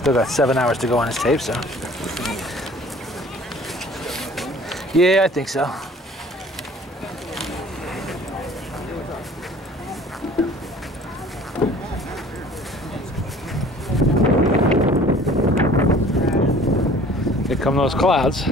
Still got 7 hours to go on his tape, so. Yeah, I think so. Here come those clouds.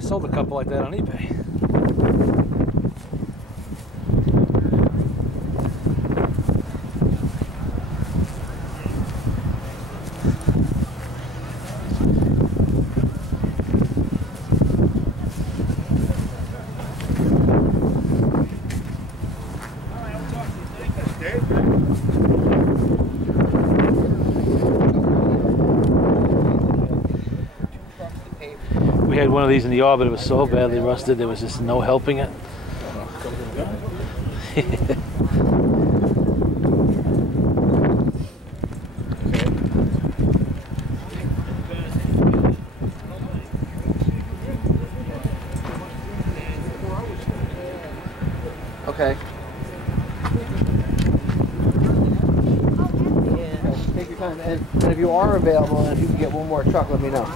Sold a couple like that on eBay. We had one of these in the yard, but it was so badly rusted, there was just no helping it. Okay. Yeah, take your time. And if you are available, and if you can get one more truck, let me know.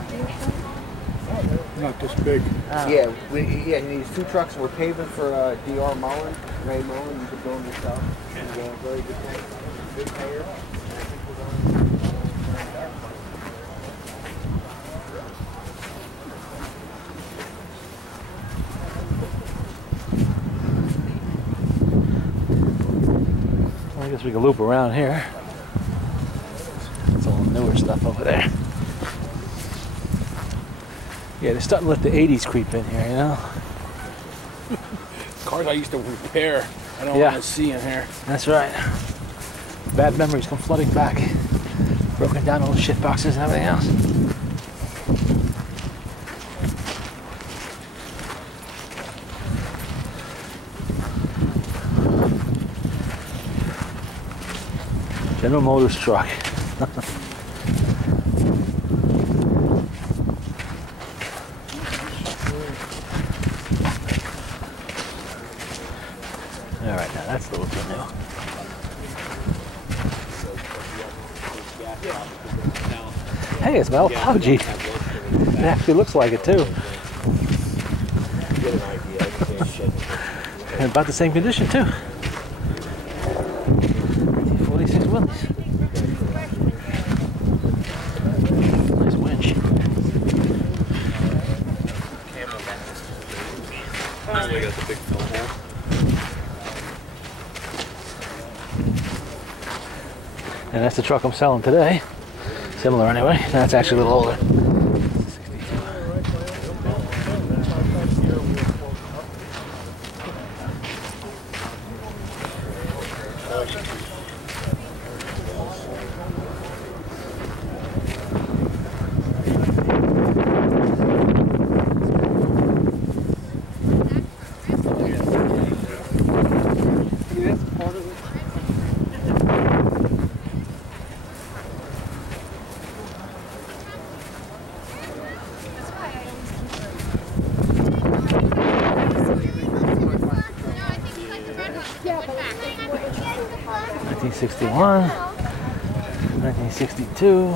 Not this big. Yeah, he needs 2 trucks. We're paving for DR Mullen, Ray Mullen. You could build them yourself. He's a very good guy. Good payer. I guess we can loop around here. It's all newer stuff over there. Yeah, they're starting to let the 80s creep in here, you know? Cars I used to repair, I don't want to see in here. That's right. Bad memories come flooding back. Broken down old shit boxes and everything else. General Motors truck. All right, now that's a little bit new. Hey, it's my Apogee. It actually looks like it too. And about the same condition too. 46 Willys. Nice winch. They got the big fill hole. And that's the truck I'm selling today. Similar anyway. That's actually a little older. 62. '61, 1962.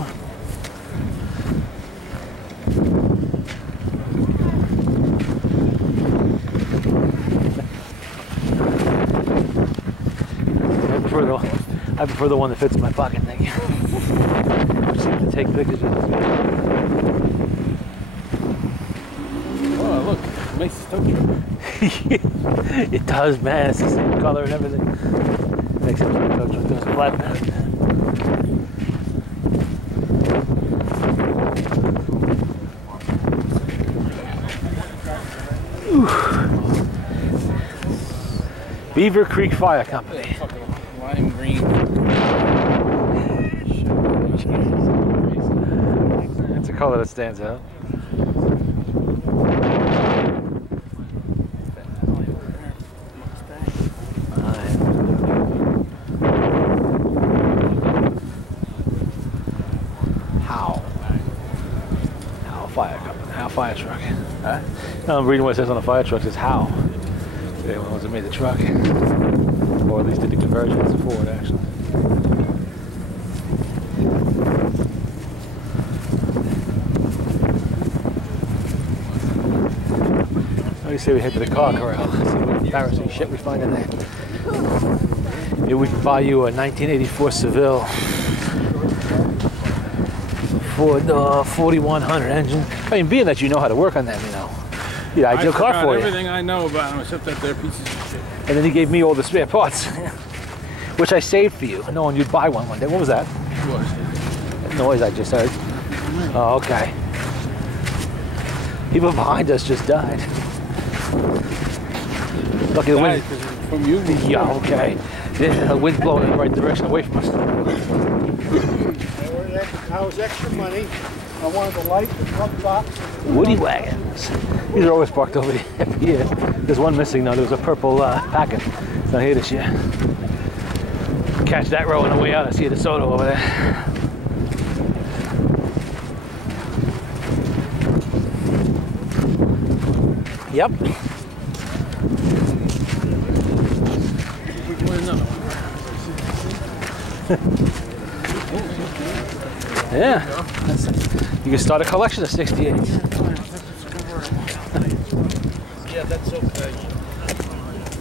I prefer the one that fits in my pocket, thank you. I seem to take pictures of this. Oh, look, it makes a tow truck. It does, man. It's the same color and everything. Makes it tow truck. There's a flat. Beaver Creek Fire Company. Fucking lime green. It's a color that stands out. How fire company? How fire truck? Huh? No, I'm reading what it says on the fire truck. It says how. They're the ones that made the truck, or at least did the conversion to Ford, actually. What do you say we head to the car corral? See what embarrassing shit we find in there. Maybe we can buy you a 1984 Seville Ford 4100 engine. I mean, being that you know how to work on them, you know, the ideal car for you. Everything I know about them except that they're pieces of shit. And then he gave me all the spare parts, which I saved for you, knowing you'd buy one day. What was that? What? That noise I just heard. Oh, okay. People behind us just died. Lucky the wind. From you? Yeah, okay. The wind's blowing in the right direction away from us. I was extra money. I wanted the light, the truck box. Woody wagons. These are always parked over here. There's one missing now. There was a purple packet. It's not here this year. Catch that row on the way out. I see the soda over there. Yep. Yeah. You can start a collection of 68s. Yeah, that's okay.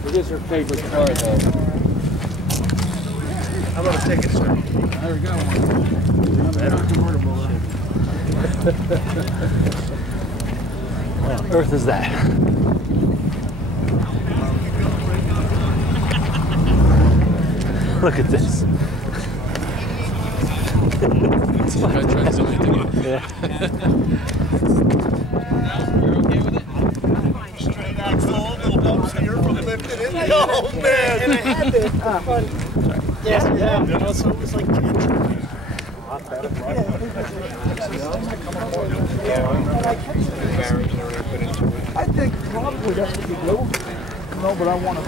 It is her favorite car, though. How about a ticket, sir? I already got one. Better convertible. What on earth is that? Look at this. Yeah. You're okay with it? Straight axle, little bumps here from lifting it. Oh man! And I had this fun. Yeah. So it was like 10. I think probably that's what you do. No, but I want to.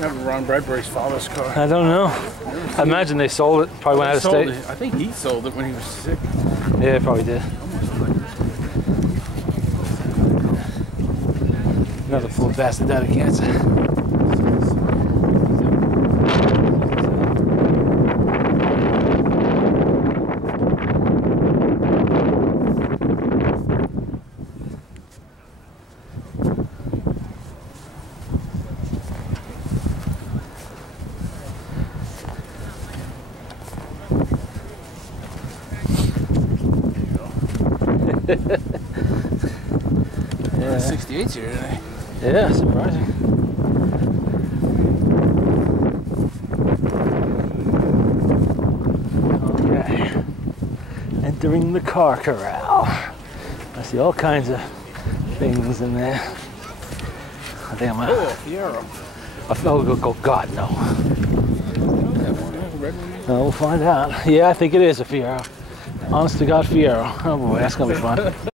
Never Ron Bradbury's father's car. I don't know. I imagine they sold it. Probably went out of state. I think he sold it when he was sick. Yeah, probably did. Another poor bastard died of cancer. Yeah. 68's here today. Yeah, surprising. Okay. Entering the car corral. I see all kinds of things in there. I think I'm gonna. Oh, Fiero. Oh, God, no. No, we'll find out. Yeah, I think it is a Fiero. Honest to God, Fiero. Oh boy, that's gonna be fun.